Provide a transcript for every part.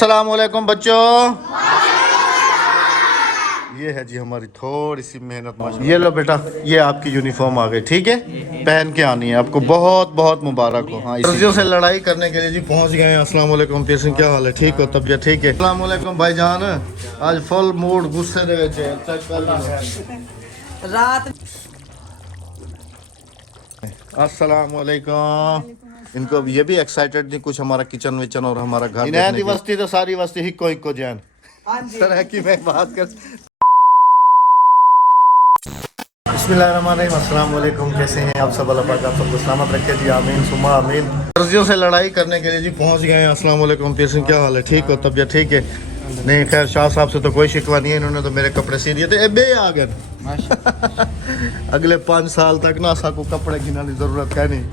अस्सलामुअलैकुम बच्चों। ये है जी हमारी थोड़ी सी मेहनत। ये लो बेटा, ये आपकी यूनिफॉर्म आ गई, ठीक है, पहन के आनी है आपको। बहुत बहुत मुबारक हो। हाँ, सर्दियों से लड़ाई करने के लिए जी पहुंच गए हैं। अस्सलाम वालेकुम पीर सिंह, क्या हाल है? ठीक हो? तबीयत ठीक है? अस्सलाम वालेकुम भाईजान। आज फुल मूड गुस्से दे रात। अस्सलाम वालेकुम। इनको ये भी एक्साइटेड थी कुछ हमारा किचन विचन और हमारा घर देखने की। वस्ती तो सारी वस्ती हिक्को हिक्को जैन तरह की मैं बात कर। बिस्मिल्लाहिर्रहमानिर्रहीम। अस्सलाम वालेकुम, कैसे हैं आप सब? अल्लाह पाक आप सबको सलामत रखे जी, आमीन सुमा आमीन। सर्दियों से लड़ाई करने के लिए जी पहुंच गए हैं। अस्सलाम वालेकुम पीर सिंह, क्या हाल है? ठीक हो? तबीयत ठीक है? नहीं खैर, शाह साहब से तो कोई शिकवा नहीं है, इन्होंने तो मेरे कपड़े सी दिए थे। बे आ गए अगले 5 साल तक ना असा को कपड़े गिनाने की जरूरत है नहीं।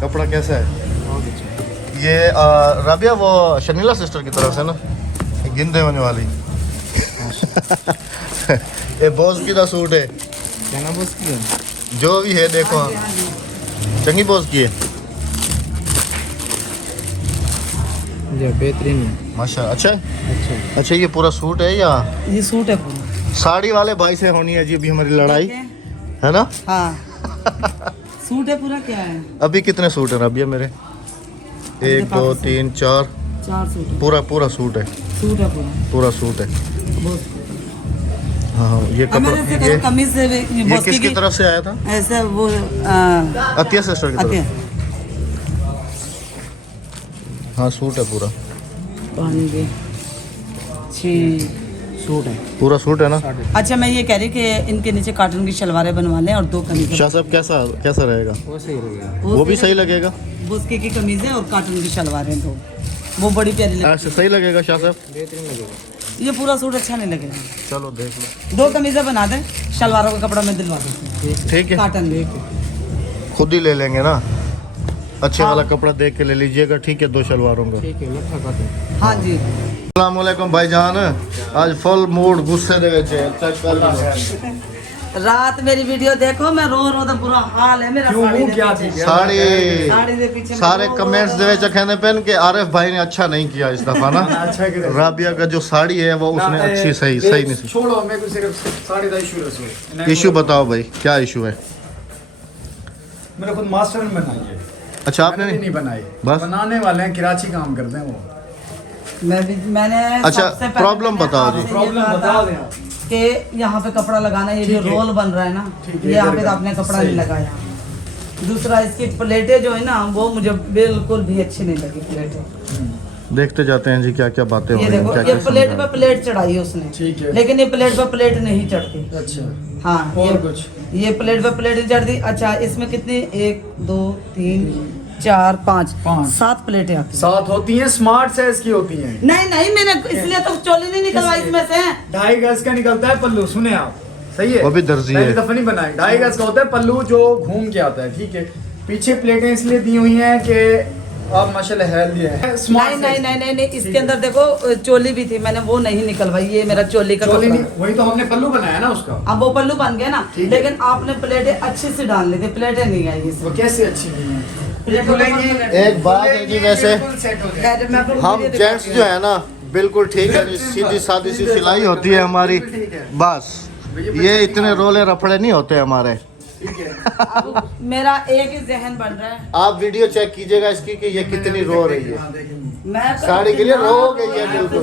कपड़ा कैसा है ये? राबिया वो शनीला सिस्टर की तरफ से ना गिनते होने वाली। ये बॉस की दा सूट है, क्या बॉस की है? जो भी है देखो, चंगी बॉस की है ये बेहतरीन है माशा। अच्छा अच्छा अच्छा, ये पूरा सूट है या ये सूट है पूरा? साड़ी वाले भाई से होनी है जी अभी हमारी लड़ाई, है ना? हाँ सूट है पूरा। क्या है अभी कितने सूट है राबिया मेरे? 1 2 3 4 सूट है। पूरा पूरा सूट है, सूट है पूरा पूरा सूट है। बॉस। हाँ, ये कपड़ा ये कमीज से ये किसकी तरफ से आया था? ऐसा वो अतिया सिस्टर की तरफ। हाँ, सूट है पूरा, सूट है पूरा सूट है ना? अच्छा मैं ये कह रही कि इनके नीचे कॉटन की शलवारें बनवा लें और 2 कमीज। शाह साहब कैसा कैसा रहेगा? वो सही रहेगा, वो भी सही लगेगा। बुस्की की कमीज है और कॉटन की शलवारें 2, वो बड़ी प्यारी लगेगी। ऐसे सही लगेगा शाह साहब? बेहतरीन लगेगा। ये पूरा सूट अच्छा नहीं लगेगा। चलो देख लो, 2 कमीजें बना दें, शलवारों का कपड़ा मैं दिलवा देती हूँ। ठीक है, कॉटन खुद ही ले लेंगे ना, अच्छे वाला कपड़ा देख के ले लीजिएगा। ठीक है, 2 शलवारों का। ठीक है, हाँ जी। अस्सलाम वालेकुम भाईजान। आज फुल मूड गुस्से दे विच है। चेक कर लो। रात मेरी वीडियो देखो, मैं रो रो तो बुरा हाल है मेरा। साड़ी दे पीछे सारे कमेंट्स दे विच कहने पेन कि आरिफ भाई ने अच्छा नहीं किया इस दफा ना। राबिया का जो साड़ी है वो उसने अच्छी सही नहीं। छोड़ो, मेरे को सिर्फ साड़ी का इशू इशू बताओ भाई, क्या इशू है? मेरा खुद मास्टर ने बनाई है। अच्छा, आपने नहीं बनाई, बस बनाने वाले हैं, कराची काम करते हैं वो। मैंने अच्छा, प्रॉब्लम बताओ जी। प्रॉब्लम बता दें कि यहाँ पे कपड़ा लगाना, ये जो रोल बन रहा है ना, ये यहाँ पे तो आपने कपड़ा नहीं लगाया। दूसरा, इसकी प्लेटें जो है ना वो मुझे बिल्कुल भी अच्छी नहीं लगी। प्लेटें देखते जाते हैं जी क्या क्या बातें हो ये रही हैं, देखो, क्या ये क्या प्लेट पे प्लेट चढ़ाई है उसने, ठीक है। लेकिन ये प्लेट पे प्लेट नहीं चढ़ती। अच्छा, हाँ, और कुछ ये प्लेट पे प्लेट नहीं चढ़ती। अच्छा, इसमें कितनी 1 2 3 4 5 7 प्लेटें आती हैं। 7 होती हैं, स्मार्ट साइज की होती हैं। नहीं मैंने इसलिए तो चोली नहीं निकलवाई इसमें से। 2.5 गज का निकलता है पल्लू, सुने आप, सही है? वो भी दर्जी है। पहली दफा नहीं बनाई। 2.5 गज का होता है पल्लू जो घूम के आता है, ठीक है। पीछे प्लेटें इसलिए दी हुई हैं कि आप माशाल्लाह हेल्दी है। नहीं, इसके अंदर देखो चोली भी थी, मैंने वो नहीं निकलवाई। ये मेरा चोली का चोली कपड़ा। नहीं, वही तो हमने पल्लू बनाया ना उसका। अब वो पल्लू बन गया ना, लेकिन आपने प्लेटें अच्छे से डाल ली थी, प्लेटें नहीं आई इसमें। वो कैसे अच्छी नहीं है? एक बात है जी, वैसे हम जेंट्स जो है ना बिल्कुल ठीक है, सीधी सादी सी सिलाई होती है हमारी, बस ये इतने रोले रफड़े नहीं होते हमारे। अब मेरा एक ही जहन बन रहा है। आप वीडियो चेक कीजिएगा इसकी कि ये कितनी रो रही है। मैं साड़ी के लिए रो गई है बिल्कुल।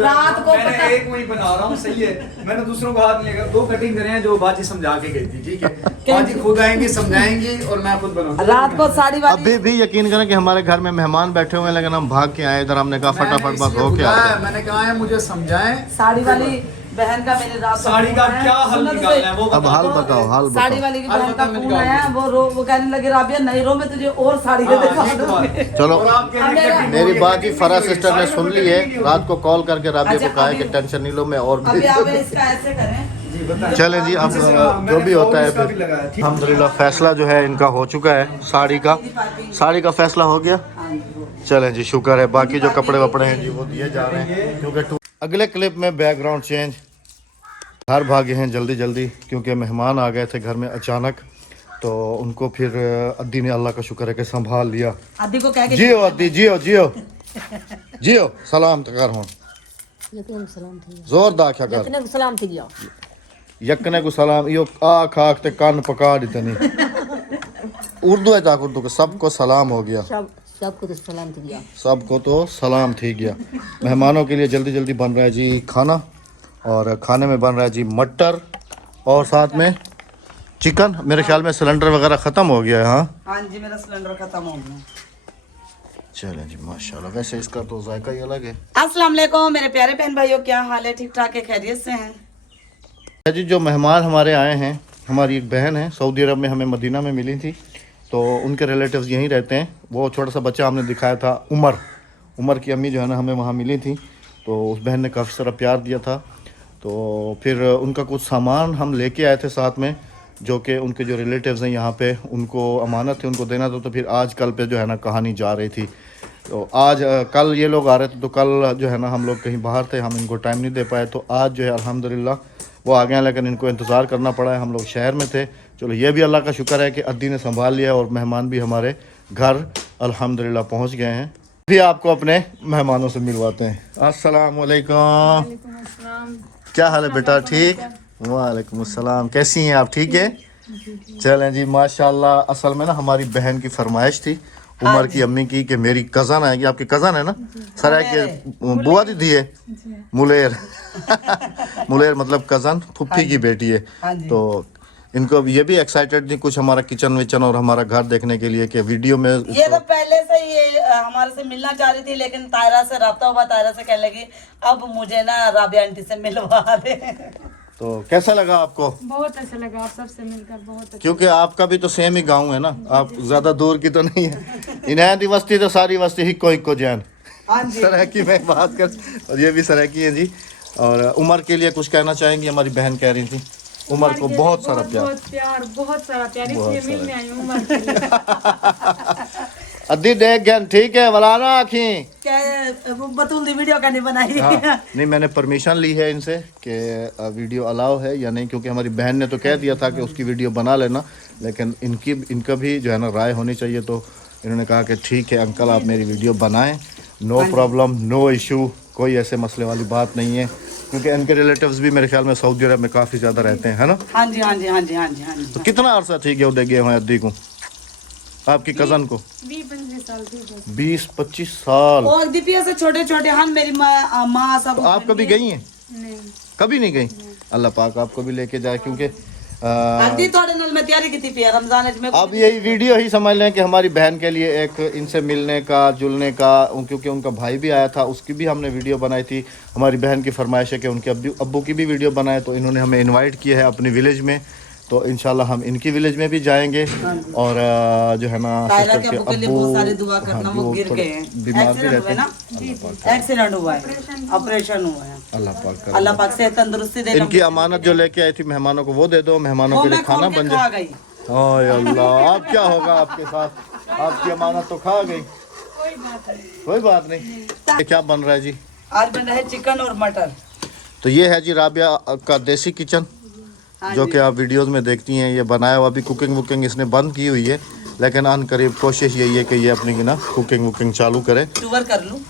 रात को मैंने पता- एक वही बना रहा हूँ, सही है। मैंने दूसरों को हाथ लेकर 2 कटिंग करे हैं जो बाजी समझा के गई थी, ठीक है। बाजी खुद आएंगी, समझाएंगी और मैं खुद बनाऊंगा। रात को साड़ी वाली अभी भी यकीन करें कि हमारे घर में मेहमान बैठे हुए हैं, लेकिन हम भाग के आए इधर। हमने कहा फटाफट बस हो के आते हैं। मैंने कहा है मुझे समझाएं। साड़ी वाली बहन का मेरे रात को साड़ी का फोन आया। क्या हल सुनो तो निकालना है सही। वो अब हाल बताओ, हाल साड़ी बताओ। वाली की हाल बहन का बता, फोन आया, वो कहने लगी राबिया नहीं रो, मैं तुझे और साड़ी दे दूंगी। चलो, और आप कह रहे हैं कि मेरी बात ही फरा सिस्टर ने सुन ली है। रात को कॉल करके राबिया अच्छा, को कहा है कि अभी- टेंशन नहीं लो, मैं और अभी आप भी। इसका ऐसे करें। चले जी, अब जो भी होता है फिर अल्हम्दुलिल्लाह फैसला जो है इनका हो चुका है। साड़ी का फैसला हो गया। चलें जी, शुक्र है। बाकी जो कपड़े वपड़े हैं जी वो दिए जा रहे हैं, क्योंकि अगले क्लिप में बैकग्राउंड चेंज, घर भागे हैं जल्दी जल्दी क्योंकि मेहमान आ गए थे घर में अचानक, तो उनको फिर अद्दी ने अल्लाह का शुक्र है कि संभाल लिया। आदि को कह के जियो अद्दी, जियो जियो जियो सलाम तो कर हो यकने सलाम थी जोरदार क्या कर यकने सलाम थी गया यकने को सलाम यो आँख आँख ते कान पका दितनी उर्दू है जाक उर्दू को सबको सलाम हो गया सबको तो सलाम थी गया सबको तो सलाम थी गया। मेहमानों के लिए जल्दी जल्दी बन रहा है जी खाना और खाने में बन रहा है जी मटर और साथ में चिकन। मेरे ख्याल में सिलेंडर वगैरह ख़त्म हो गया है। हाँ हाँ जी मेरा सिलेंडर खत्म हो गया। चलें जी माशाल्लाह। वैसे इसका तो जायका ही अलग है। अस्सलाम वालेकुम मेरे प्यारे बहन भाइयों, क्या हाल है? ठीक ठाक है, खैरियत से हैं जी। जो मेहमान हमारे आए हैं, हमारी एक बहन है सऊदी अरब में, हमें मदीना में मिली थी, तो उनके रिलेटिव्स यहीं रहते हैं। वो छोटा सा बच्चा हमने दिखाया था, उमर की अम्मी जो है ना हमें वहाँ मिली थी, तो उस बहन ने काफ़ी सारा प्यार दिया था। तो फिर उनका कुछ सामान हम लेके आए थे साथ में, जो कि उनके जो रिलेटिव्स हैं यहाँ पे, उनको अमानत थे, उनको देना था। तो फिर आज कल पे जो है ना कहानी जा रही थी। तो आज कल ये लोग आ रहे थे, तो कल जो है ना हम लोग कहीं बाहर थे, हम इनको टाइम नहीं दे पाए। तो आज जो है अल्हम्दुलिल्लाह वो आ गए हैं, लेकिन इनको इंतज़ार करना पड़ा है। हम लोग शहर में थे। चलो ये भी अल्लाह का शुक्र है कि अद्दी ने संभाल लिया और मेहमान भी हमारे घर अल्हम्दुलिल्लाह पहुँच गए हैं। भी आपको अपने मेहमानों से मिलवाते हैं। अस्सलाम वालेकुम। क्या हाल है बेटा? ठीक। वालेकुम अस्सलाम। कैसी हैं आप? ठीक है। चलें जी माशाल्लाह। असल में ना हमारी बहन की फरमाइश थी, उमर की अम्मी की, कि मेरी कज़न आएगी। आपकी कज़न है ना? सर है कि बुआ दीदी है? मुलेर मुलेर मतलब कज़न, फुफ्फी की बेटी है। तो इनको अब ये भी एक्साइटेड थी कुछ हमारा किचन विचन और हमारा घर देखने के लिए, कि वीडियो में ये तो पहले से ये हमारे से मिलना चाह रही थी, लेकिन तायरा से रब्ता हुआ, तायरा से कहने लगी अब मुझे ना राबिया आंटी से मिलवा दे। तो कैसा लगा आपको? बहुत अच्छा लगा आप सबसे मिलकर, बहुत अच्छा। क्योंकि आपका भी तो सेम ही गांव है ना, आप ज्यादा दूर की तो नहीं है। इनायती वस्ती तो सारी वस्ती हिक्को हिक्को जैन। सराकी में बात कर, और ये भी सराकी है जी। और उमर के लिए कुछ कहना चाहेंगी? हमारी बहन कह रही थी उमर को बहुत सारा प्यार, बहुत सारा प्यार, इसलिए मिलने आई हूं उमर के लिए। अद्दी देख गन ठीक है वलाना आखी क्या बतूल दी वीडियो का नहीं बनाई? हाँ, नहीं मैंने परमिशन ली है इनसे कि वीडियो अलाउ है या नहीं, क्योंकि हमारी बहन ने तो कह दिया था कि उसकी वीडियो बना लेना, लेकिन इनका भी जो है ना राय होनी चाहिए। तो इन्होंने कहा कि ठीक है अंकल आप मेरी वीडियो बनाएं, नो प्रॉब्लम, नो इशू, कोई ऐसे मसले वाली बात नहीं है, क्योंकि इनके रिलेटिव्स भी मेरे ख्याल में सऊदी अरब में काफ़ी ज़्यादा रहते हैं, है ना? हाँ जी हाँ जी हाँ जी हाँ जी हाँ जी। तो कितना अर्सा ठीक है उधर गए हुए अद्दी को, आपकी कज़न को? 20-25 साल थी। 20-25 साल। और दीपिया से छोटे छोटे हम, मेरी माँ सब। तो आप कभी गई हैं? नहीं, कभी नहीं गई? अल्लाह पाक आपको भी लेके जाए, क्योंकि अद्दी थोड़े नल में तैयारी की थी पिया रमजान में। अब यही वीडियो ही समझ लें कि हमारी बहन के लिए एक इनसे मिलने का जुलने का, क्योंकि उनका भाई भी आया था, उसकी भी हमने वीडियो बनाई थी। हमारी बहन की फरमाइश है कि उनके अब्बू की भी वीडियो बनाए, तो इन्होंने हमें इनवाइट किया है अपनी विलेज में। तो इंशाल्लाह हम इनकी विलेज में भी जाएंगे। और जो है ना सिस्टर के अब्बू के लिए बहुत सारी दुआ करना, वो गिर गए हैं, बीमार भी रहते हैं, एक्सीडेंट हुआ है, ऑपरेशन हुआ है। अल्लाह पाक से तंदुरुस्ती दे। इनकी अमानत जो लेके आई थी मेहमानों को वो दे दो, मेहमानों के लिए खाना बन जाए। हाय अल्लाह, अब क्या होगा आपके साथ? आपकी अमानत तो खा गई। कोई बात नहीं। क्या बन रहा है जी? आज बन रहा है चिकन और मटर। तो ये है जी राबिया का देसी किचन, जो कि आप वीडियोस में देखती हैं। ये बनाया हुआ, अभी कुकिंग वुकिंग इसने बंद की हुई है, लेकिन अन करीब कोशिश यही है कि ये अपनी ना कुकिंग वुकिंग चालू करे। टूर कर लूँ?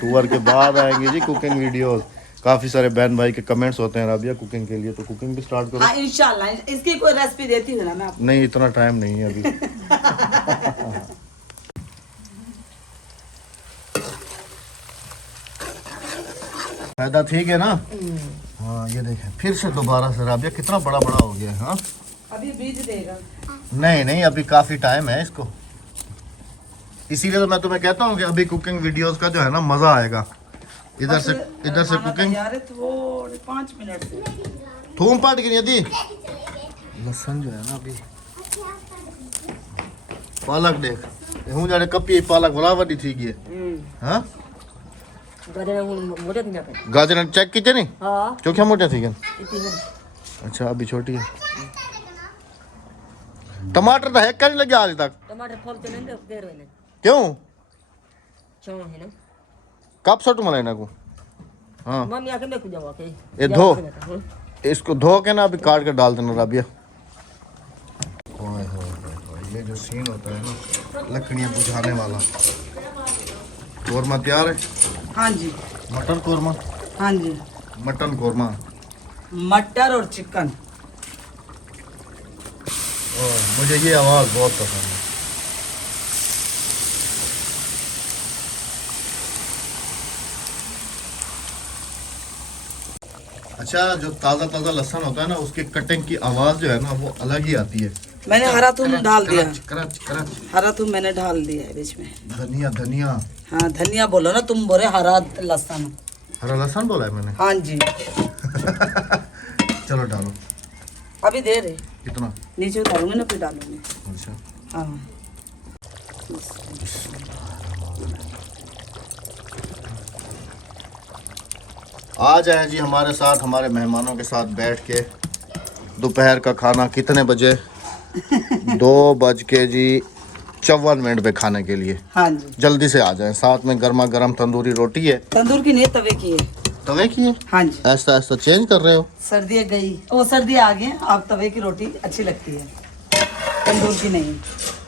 टूर के बाद आएंगे जी कुकिंग वीडियोस। काफ़ी सारे बहन भाई के कमेंट्स होते हैं राबिया कुकिंग के लिए, तो कुकिंग भी स्टार्ट करो। हाँ इंशाल्लाह, इसकी कोई रेसिपी देती हूँ ना मैं आपको। नहीं इतना टाइम नहीं है अभी। फायदा ठीक है ना? हाँ ये देखें फिर से दोबारा से राबिया कितना बड़ा बड़ा हो गया है। हाँ अभी बीज देगा? नहीं अभी काफ़ी टाइम है इसको, इसीलिए तो मैं तुम्हें कहता हूँ कि अभी कुकिंग वीडियोस का जो है ना मज़ा आएगा। इधर से कुकिंग थोड़े 5 मिनट से थूम पाट की नहीं दी लहसन जो है ना अभी। पालक देख हूँ जाने कपी पालक बड़ा वड्डी थी गई है। हाँ गाजर चेक की नहीं? हाँ जो क्या मोटे थी? अच्छा अभी छोटी है। टमाटर तो है क्या नहीं लगे आज तक? टमाटर फल चलें दे देर होने क्यों? चलो है ना कब सट मलेना को? हाँ मम्मी आके मैं जावा के ये धो, इसको धो के ना अभी काट के डाल देना राबिया। ये जो सीन होता है ना लकड़ियाँ बुझाने वाला, कोरमा तैयार है। हाँ जी, मटर कोरमा, हाँ जी, मटन कोरमा। मटर और चिकन। मुझे ये आवाज़ बहुत पसंद है। अच्छा, जो ताज़ा ताज़ा लहसुन होता है ना, उसकी कटिंग की आवाज़ जो है ना वो अलग ही आती है। मैंने हरा थूम डाल दिया। करच करच। हरा थूम मैंने डाल दिया है बीच में। धनिया धनिया। हाँ धनिया बोलो ना, तुम बोले हरा लहसुन। हरा लहसुन बोला है मैंने। हाँ जी। चलो डालो। अभी दे रहे, कितना? नीचे उतारूंगी ना फिर डालूंगी। अच्छा। हाँ। आ जाए जी हमारे साथ, हमारे मेहमानों के साथ बैठ के दोपहर का खाना कितने बजे? 2:54 पे खाने के लिए। हाँ जी। जल्दी से आ जाएं। साथ में गर्मा गर्म तंदूरी रोटी है। तंदूर की नहीं, तवे की है। तवे की है? हाँ जी। ऐसा ऐसा चेंज कर रहे हो? सर्दी गई, वो सर्दी आ गई, अब तवे की रोटी अच्छी लगती है, तंदूर की नहीं।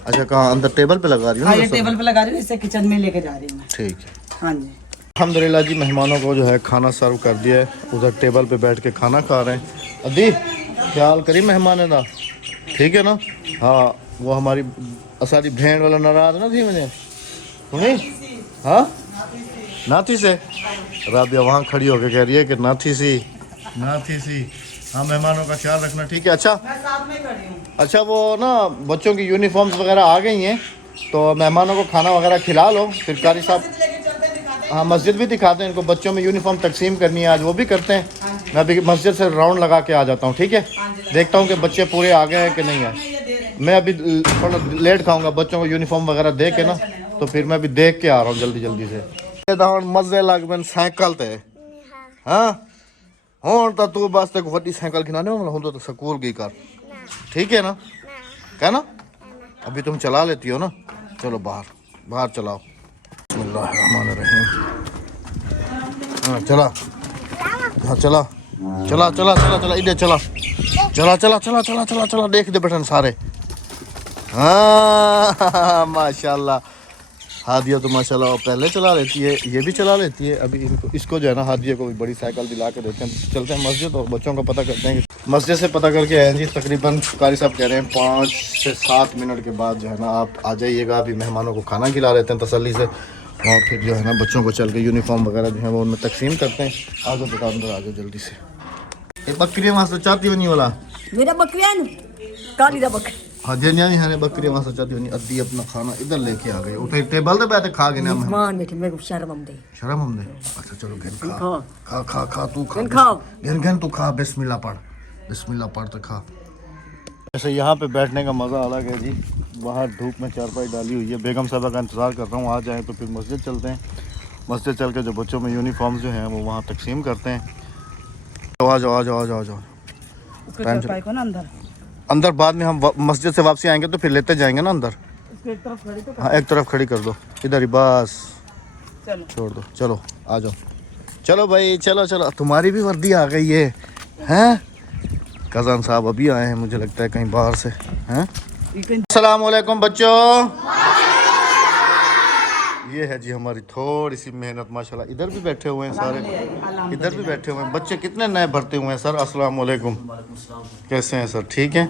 अच्छा, कहाँ अंदर टेबल पे लगा रही हो? हाँ, ये टेबल पे लगा रही हूँ, इसे किचन में लेके जा रही हूँ मैं। ठीक है। हाँ जी। अल्हम्दुलिल्लाह जी, मेहमानों को जो है खाना सर्व कर दिया है। उधर टेबल पे बैठ के खाना खा रहे हैं। अदी ख्याल करी मेहमान दा, ठीक है ना? हाँ, वो हमारी असारी भेड़ वाला नाराज ना थी मुझे सुनी। हाँ, नाथी से राबिया वहाँ खड़ी होकर कह रही है कि नाथी सी, नाथी सी। हाँ, मेहमानों का ख्याल रखना, ठीक है? अच्छा, मैं साथ में खड़ी हूँ। अच्छा, वो ना बच्चों की यूनिफॉर्म्स वगैरह आ गई हैं, तो मेहमानों को खाना वगैरह खिला लो। फिर कारी साहब, हाँ, मस्जिद भी दिखाते हैं इनको। बच्चों में यूनिफॉर्म तकसीम करनी है आज, वो भी करते हैं। मैं अभी मस्जिद से राउंड लगा के आ जाता हूँ, ठीक है? देखता हूँ कि बच्चे पूरे आ गए हैं कि नहीं आए। मैं अभी थोड़ा लेट खाऊंगा, बच्चों को यूनिफॉर्म वगैरह दे के ना, तो फिर मैं अभी देख के आ रहा हूँ जल्दी जल्दी से। मजे लग बन साइकिल ते, हाँ हूँ तो तू बस तक वड्डी साइकिल खिलाने हूँ तो स्कूल गई कर, ठीक है ना? क्या ना? अभी तुम चला लेती हो ना? चलो बाहर बाहर चलाओ। बिस्मिल्लाहिर्रहमानिर्रहीम। हाँ चला, हाँ चला चला चला चला चला इधर चला चला चला चला चला चला चला। देख दे बटन सारे। हाँ माशाल्लाह, हादिया तो माशाल्लाह पहले चला लेती है, ये भी चला लेती है। अभी इनको इसको जो है ना, हादिया को भी बड़ी साइकिल दिला के देते हैं। चलते हैं मस्जिद और बच्चों को पता करते हैं। मस्जिद से पता करके आए जी, तकरीबन कारी साहब कह रहे हैं 5 से 7 मिनट के बाद जो है ना आप आ जाइएगा। अभी मेहमानों को खाना खिला लेते हैं तसल्ली से, और फिर जो है ना बच्चों को चल के यूनिफॉर्म वगैरह जो है वो उनमें तकसीम करते हैं। आ जाओ बेटा अंदर, आ जाओ जल्दी से। ये बकरी वहाँ से चाहती होनी वाला मेरा बकरियां काली दा बकरी हाँ जी नहीं है बकरी वहाँ से चाहती होनी। अद्धी अपना खाना इधर लेके आ गए, उठे टेबल पे बैठे खा गए ना। मान बेटे मेरे को शर्म आंदी शर्म हमने। अच्छा चलो घेन खा खा खा खा तू खा, खाओ घेन घेन तू खा। बिस्मिल्लाह पढ़, बिस्मिल्लाह पढ़ तो खा। ऐसे यहाँ पे बैठने का मज़ा अलग है जी। बाहर धूप में चारपाई डाली हुई है। बेगम साहबा का इंतज़ार कर रहा हूँ, आ जाएँ तो फिर मस्जिद चलते हैं। मस्जिद चल के जो बच्चों में यूनिफॉर्म जो हैं वो वहाँ तकसीम करते हैं। तो आ जाओ आ जाओ आ जाओ आ जाओ। को ना अंदर अंदर बाद में हम मस्जिद से वापसी आएंगे तो फिर लेते जाएंगे ना अंदर। एक तरफ खड़ी तो हाँ, एक तरफ खड़ी कर दो इधर ही, बस चलो छोड़ दो। चलो आ जाओ, चलो भाई चलो चलो। तुम्हारी भी वर्दी आ गई है, हैं? कज़न साहब अभी आए हैं, मुझे लगता है कहीं बाहर से, हैं? अस्सलाम वालेकुम बच्चों। ये है जी हमारी थोड़ी सी मेहनत माशाल्लाह। इधर भी बैठे हुए हैं सारे, इधर भी बैठे हुए हैं बच्चे। कितने नए भरते हुए हैं सर? अस्सलाम वालेकुम, कैसे हैं सर? ठीक हैं।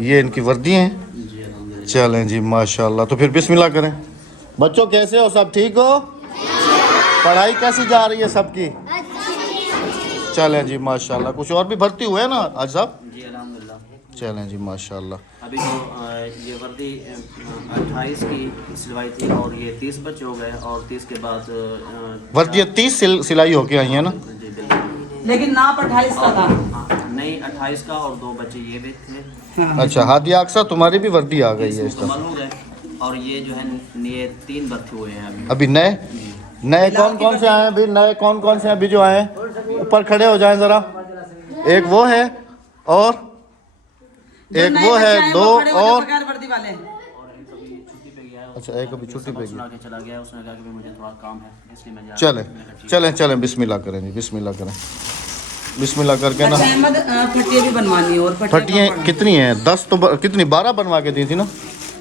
ये इनकी वर्दी हैं। चलें जी माशाल्लाह। तो फिर बिस्मिल्लाह करें। बच्चों कैसे हो? सब ठीक हो? पढ़ाई कैसी जा रही है सबकी? चलें जी माशाल्लाह। कुछ और भी भर्ती हुए हैं ना आज साहब? जी अल्हम्दुलिल्लाह। चलें जी माशाल्लाह। अभी तो ये वर्दी 28 की सिलवाई थी और ये 30 बच्चे हो गए और 30 के बाद वर्दी 30 सिलाई होके आई है ना? जी बिल्कुल। लेकिन नाप 28 का था। हाँ, नहीं 28 का और 2 बच्चे ये भी थे। अच्छा हादिया अक्सर तुम्हारी भी वर्दी आ गई है इस तरह। मुकम्मल हो गए और ये जो है ये 3 भर्ती हुए हैं अभी। अभी नए नए कौन कौन से आए हैं? अभी नए कौन कौन से हैं अभी जो आए हैं? ऊपर खड़े हो जाएं जरा। एक वो है और एक वो है, 2 और वर्दी वाले। छुट्टी पे गया है। अच्छा एक अभी छुट्टी पे सुना के चला गया, उसने कहा कि भाई मुझे थोड़ा काम है इसलिए मैं जा चलें चलें चलें। बिस्मिल्लाह करें जी, बिस्मिल्लाह करें। बिस्मिल्लाह करके ना। अच्छा अहमद, फटिया भी बनवानी है और फटियाँ कितनी हैं? 10 तो कितनी 12 बनवा के दी थी ना?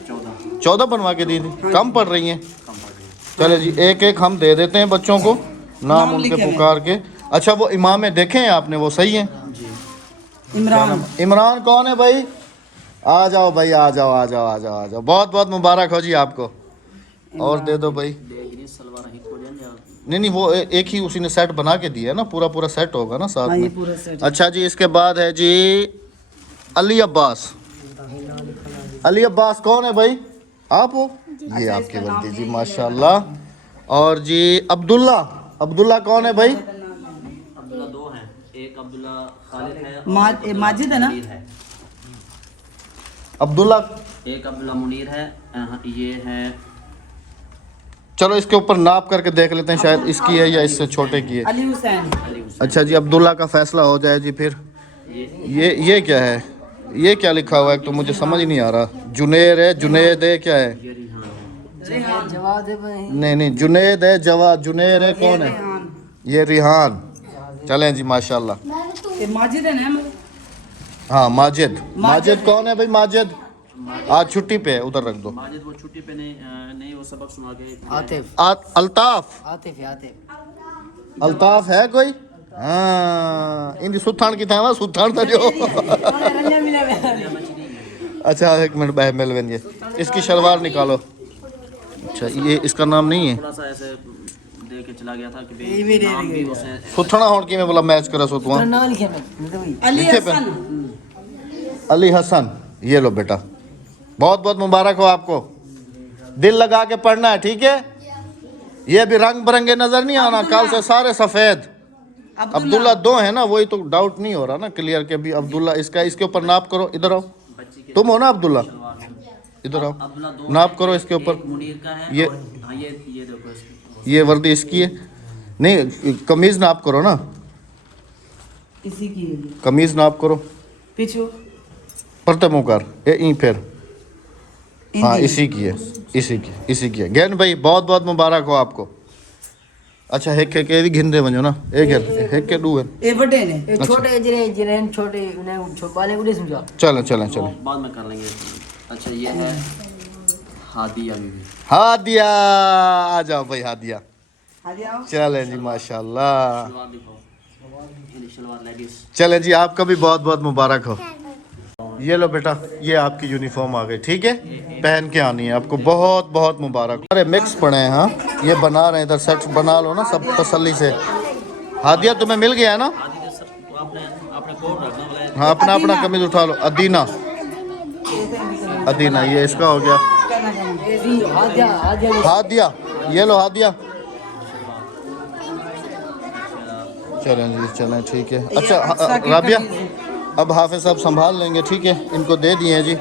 14 14 बनवा के दी थी। कम पड़ रही हैं? चले जी, एक एक हम दे देते हैं बच्चों को, नाम उनके लिखे हुए। पुकार के। अच्छा वो इमाम में देखे हैं आपने, वो सही है? इमरान। इमरान कौन है भाई? आ जाओ भाई, आ जाओ आ जाओ आ जाओ आ जाओ, बहुत बहुत मुबारक हो जी आपको। और दे दो भाई। नहीं वो एक ही उसी ने सेट बना के दिया है ना, पूरा पूरा सेट होगा ना साथ हाँ, ये में। पूरा सेट। अच्छा जी, इसके बाद है जी अली अब्बास। अली अब्बास कौन है भाई? आप हो? ये आपकी वर्दी जी, माशाल्लाह। और जी अब्दुल्ला, अब्दुल्ला कौन है भाई? अब्दुल्ला दो हैं, एक अब्दुल्ला खालिद है माजिद है ना? मुनीर है। अब्दुल्ला, एक अब्दुल्ला मुनीर है। ये है चलो इसके ऊपर नाप करके देख लेते हैं, शायद इसकी है या इससे छोटे की है। अली हुसैन। अली हुसैन। अच्छा जी, अब्दुल्ला का फैसला हो जाए जी फिर। ये क्या है? ये क्या लिखा हुआ है तो मुझे समझ नहीं आ रहा। जुनेर है, जुनेद है, क्या है? ये रिहान है। जवाब नहीं नहीं, जुनेद है, जवाद, जुनेर है, कौन है? ये रिहान। चलें जी, माशाल्लाह। ये माजिद है ना? हाँ माजिद। माजिद कौन है भाई? माजिद आज छुट्टी पे है, उधर रख दो। माजिद वो छुट्टी पे नहीं वो सबक सुना के आतिफ अल्ताफ। आतिफ आतिफ अल्ताफ है कोई? हाँ इनकी सुथान की था, सुथान था जो। अच्छा एक मिनट बाहर मिल बन, इसकी शलवार निकालो। अच्छा ये इसका नाम नहीं है? थोड़ा सा ऐसे दे के चला गया था कि भाई नाम भी उसे सुथना होने की मैं बोला मैच करा सो तू। ना लिखे मैं अली लिखे पे? हसन। अली हसन, ये लो बेटा, बहुत बहुत मुबारक हो आपको। दिल लगा के पढ़ना है, ठीक है? ये भी रंग बिरंगे नजर नहीं आना, कल से सारे सफेद। अब्दुल्ला दो है ना, वही तो डाउट नहीं हो रहा ना क्लियर के भी अब्दुल्ला इसका। इसके ऊपर नाप करो, इधर आओ, तुम हो ना अब्दुल्ला, इधर आओ, अब्दुल्ला दो नाप करो इसके ऊपर। मुनीर का है। ये और हाँ ये देखो इसकी। ये वर्दी इसकी है नहीं, कमीज नाप करो ना, इसी की है ये। कमीज नाप करो, पीछू। परते मुँह कर ये ई फिर। हाँ इंजी। इसी की है, इसी की है। गैन भाई बहुत बहुत मुबारक हो आपको। अच्छा हेक के भी घिन दे वञो ना, एक हेक के दू है। ये बड़े ने। ये छोटे जिन्हें छोटे उन्हें बाले उड़े समझा चलें चलें वो चलें। बाद में कर लेंगे। अच्छा ये है हादिया बीवी। हादिया, आ जाओ भाई हादिया। आगे आओ। चलें जी, माशाल्लाह। शलवार दिखाओ, ये शलवार लेडीज। चलें जी, आपका भी बहुत बहुत मुबारक हो। ये लो बेटा, ये आपकी यूनिफॉर्म आ गई, ठीक है? पहन के आनी है आपको, बहुत बहुत मुबारक। अरे मिक्स पड़े हैं, हाँ ये बना रहे हैं, इधर सेट बना लो ना सब तसल्ली से। हादिया तुम्हें मिल गया है ना? आदि सर तो आपने आपने कोड रखना वाला हाँ अपना अपना कमीज उठा लो। अदीना, अदीना ये इसका हो गया। हादिया, ये लो हादिया। चलें जी चलें, ठीक है। अच्छा राबिया, अब हाफिज साहब संभाल लेंगे, ठीक है? इनको दे दिए हैं जी।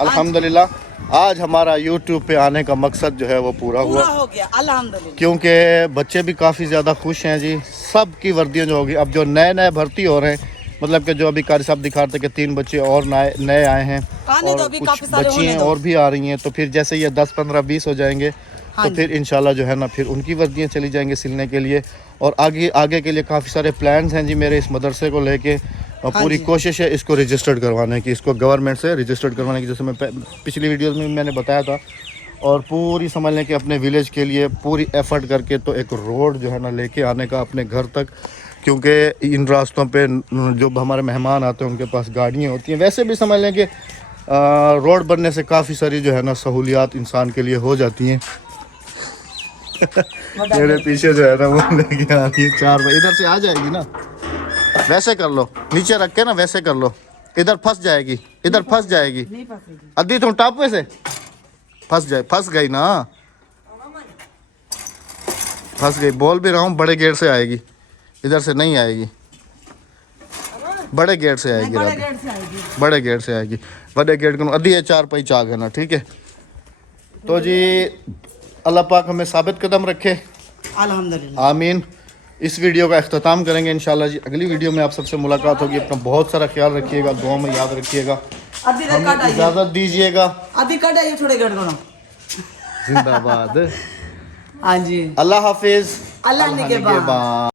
अल्हम्दुलिल्लाह आज हमारा यूट्यूब पे आने का मकसद जो है वो पूरा हुआ, हो गया अल्हम्दुलिल्लाह। क्योंकि बच्चे भी काफ़ी ज़्यादा खुश हैं जी। सब की वर्दियाँ जो होगी, अब जो नए नए भर्ती हो रहे हैं, मतलब कि जो अभी कारी साहब दिखा रहे थे कि 3 बच्चे और नए आए हैं और कुछ बच्चियाँ और भी आ रही हैं। तो फिर जैसे ये 10, 15, 20 हो जाएंगे तो फिर इंशाल्लाह जो है ना फिर उनकी वर्दियाँ चली जाएंगी सिलने के लिए। और आगे के लिए काफ़ी सारे प्लान्स हैं जी मेरे इस मदरसे को लेके। और पूरी कोशिश है इसको रजिस्टर्ड करवाने की, इसको गवर्नमेंट से रजिस्टर्ड करवाने की, जैसे मैं पिछली वीडियोस में मैंने बताया था। और पूरी समझ लें कि अपने विलेज के लिए पूरी एफर्ट करके तो एक रोड जो है ना लेके आने का अपने घर तक, क्योंकि इन रास्तों पे जो हमारे मेहमान आते हैं उनके पास गाड़ियाँ होती हैं। वैसे भी समझ लें कि रोड बनने से काफ़ी सारी जो है ना सहूलियात इंसान के लिए हो जाती हैं। मेरे पीछे जो है ना वो लेके आ रही है 4 बजे, इधर से आ जाएगी ना, वैसे कर लो, नीचे रख के ना वैसे कर लो, इधर फंस जाएगी, इधर फंस जाएगी। अद्दी तुम टॉप में से फंस गई ना, फंस गई। बोल भी रहा हूँ बड़े गेट से आएगी, इधर से नहीं आएगी, बड़े गेट से आएगी, बड़े गेट से आएगी। बड़े गेट को अद्दी 4 पई चाग है ना, ठीक है? तो जी अल्लाह पाक हमें साबित कदम रखे, अल्हम्दुलिल्लाह, आमीन। इस वीडियो का अख्ताम करेंगे इंशाल्लाह जी। अगली वीडियो में आप सबसे मुलाकात होगी। अपना बहुत सारा ख्याल रखिएगा, दुआ में याद रखिएगा। हमें इजाज़त दीजिएगा। आधी कट आइए, थोड़े गड़ करो। जिंदाबाद। हाँ जी, अल्लाह हाफिज। अल्लाह ने के बाद।